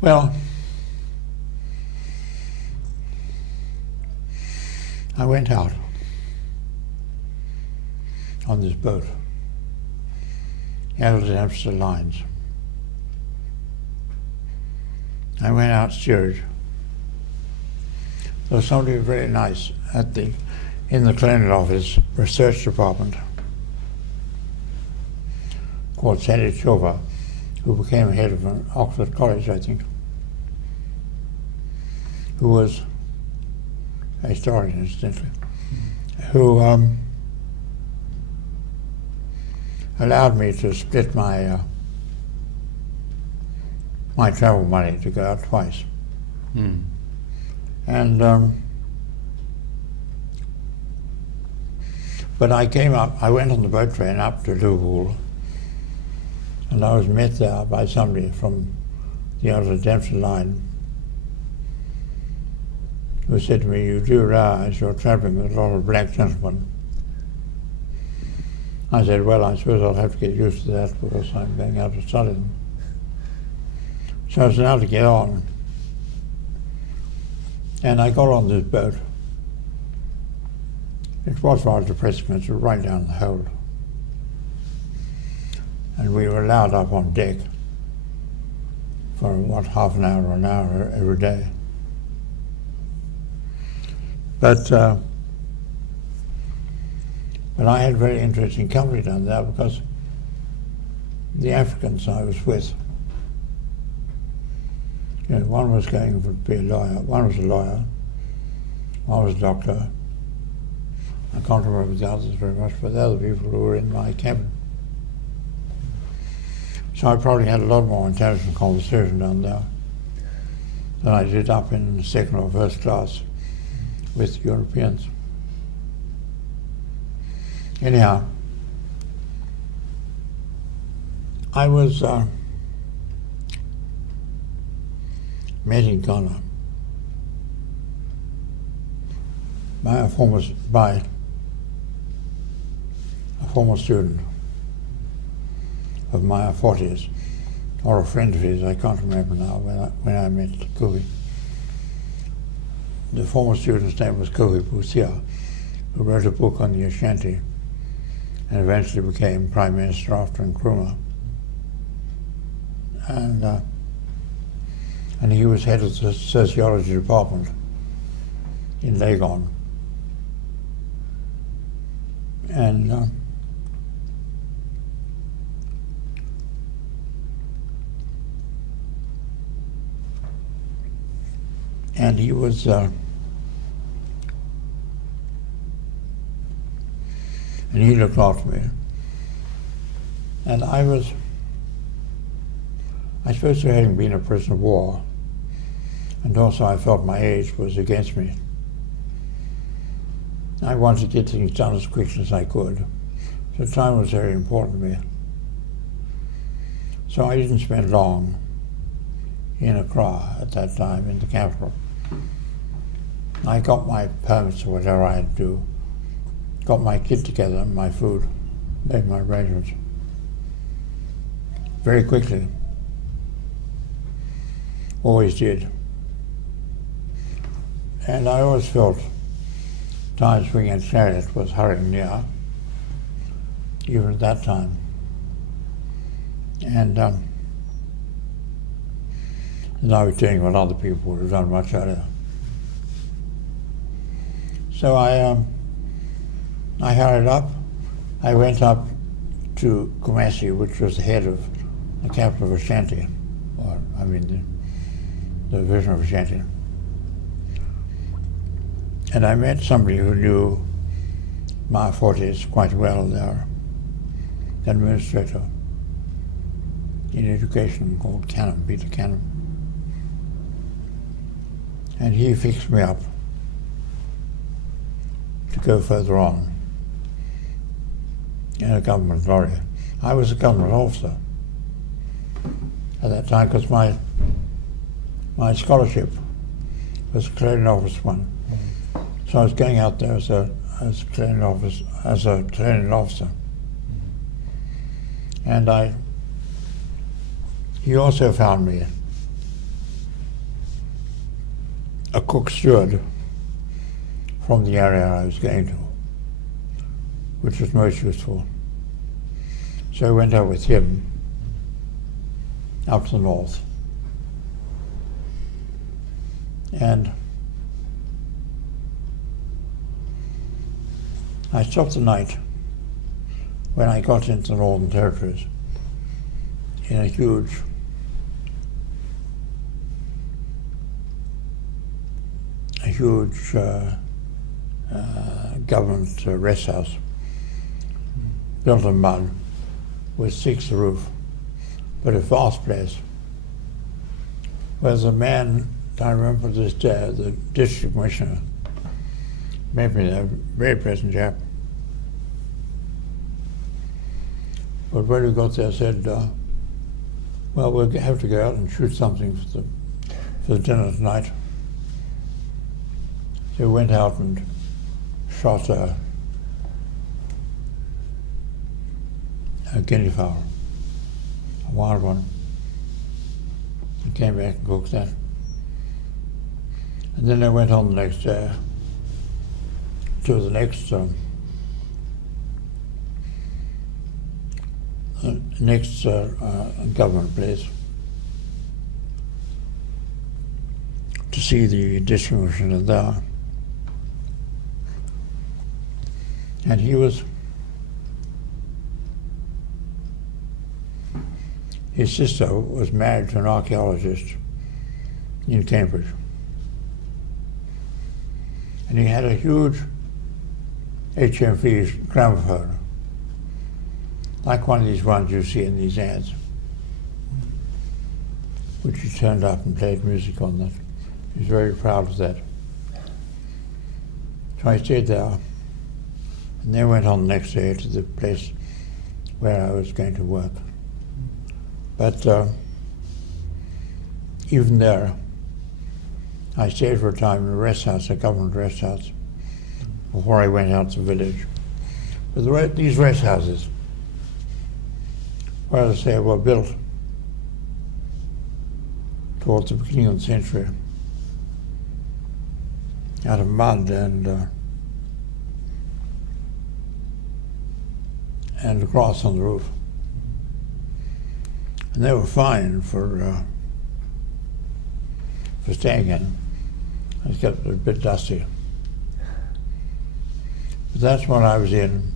Well, I went out on this boat, out of the Amsterdam lines. I went out steerage. There was somebody very nice in the Colonial Office Research Department called Sandy Chova, who became head of Oxford College, I think, who was a historian, incidentally, who allowed me to split my my travel money to go out twice. Mm. And but I went on the boat train up to Liverpool, and I was met there by somebody from the outer Dempsey line who said to me, "You do realise you're travelling with a lot of black gentlemen." I said, "Well, I suppose I'll have to get used to that because I'm going out to study them." So I was allowed to get on. And I got on this boat. It was rather depressing. It was right down the hold. And we were allowed up on deck for, half an hour or an hour every day. But I had very interesting company down there because the Africans I was with, one was going to be a lawyer, one was a lawyer, one was a doctor. I can't remember the others very much, but the other people who were in my cabin. So I probably had a lot more intelligent conversation down there than I did up in second or first class with Europeans. Anyhow, I was met in Ghana by a former student of my 40s, or a friend of his, I can't remember now, when I met Goody. The former student's name was Goody Busia, who wrote a book on the Ashanti and eventually became Prime Minister after Nkrumah. And he was head of the sociology department in Legon. And he was and he looked after me. And I suppose having been a prisoner of war, and also I felt my age was against me, I wanted to get things done as quickly as I could. So time was very important to me. So I didn't spend long in Accra at that time, in the capital. I got my permits or whatever I had to do, got my kit together, my food, made my arrangements very quickly. Always did. And I always felt Time Swinging Chariot was hurrying near, even at that time. And I was doing what other people would have done much earlier. So I hurried up. I went up to Kumasi, which was the head of the capital of Ashanti, or I mean the division of Ashanti. And I met somebody who knew my 40s quite well there, the administrator in education called Cannon, Peter Cannon. And he fixed me up to go further on in a government lorry. I was a government officer at that time because my scholarship was a colonial office one. So I was going out there as a colonial officer. And he also found me a cook steward from the area I was going to, which was most useful. So I went out with him up to the north. And I stopped the night when I got into the Northern Territories in a huge government rest house built of mud with 6 roof, but a vast place. Whereas a man, I remember this day, the district commissioner, Matrilineal, a very pleasant chap. But when we got there, said, well, we'll have to go out and shoot something for the dinner tonight. So we went out and shot a guinea fowl, a wild one. And came back and cooked that. And then I went on the next day to the next government place to see the district commissioner there. And his sister was married to an archaeologist in Cambridge. And he had a huge HMV gramophone, like one of these ones you see in these ads, which he turned up and played music on that. He was very proud of that. So I stayed there, and then went on the next day to the place where I was going to work. But even there, I stayed for a time in a rest house, a government rest house, before I went out to the village. But these rest houses, well, as I say, were built towards the beginning of the century out of mud and grass on the roof. And they were fine for staying in. It got a bit dusty. But that's what I was in.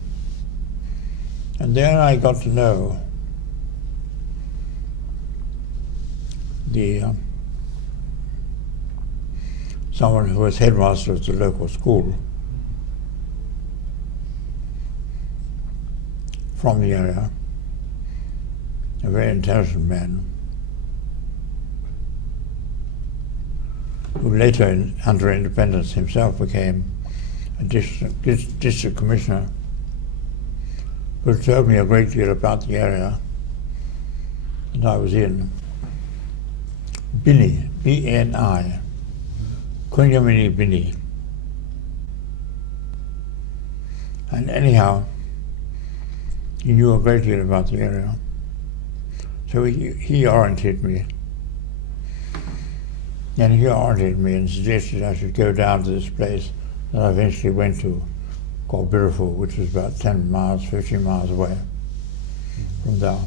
And then I got to know someone who was headmaster at the local school from the area, a very intelligent man, who later, under independence himself, became a district commissioner, who told me a great deal about the area that I was in. Bini, B-N-I, Kunyamini Bini. And anyhow, he knew a great deal about the area. So he oriented me. And he oriented me and suggested I should go down to this place that I eventually went to, called Birriful, which was about 10 miles, 15 miles away from there.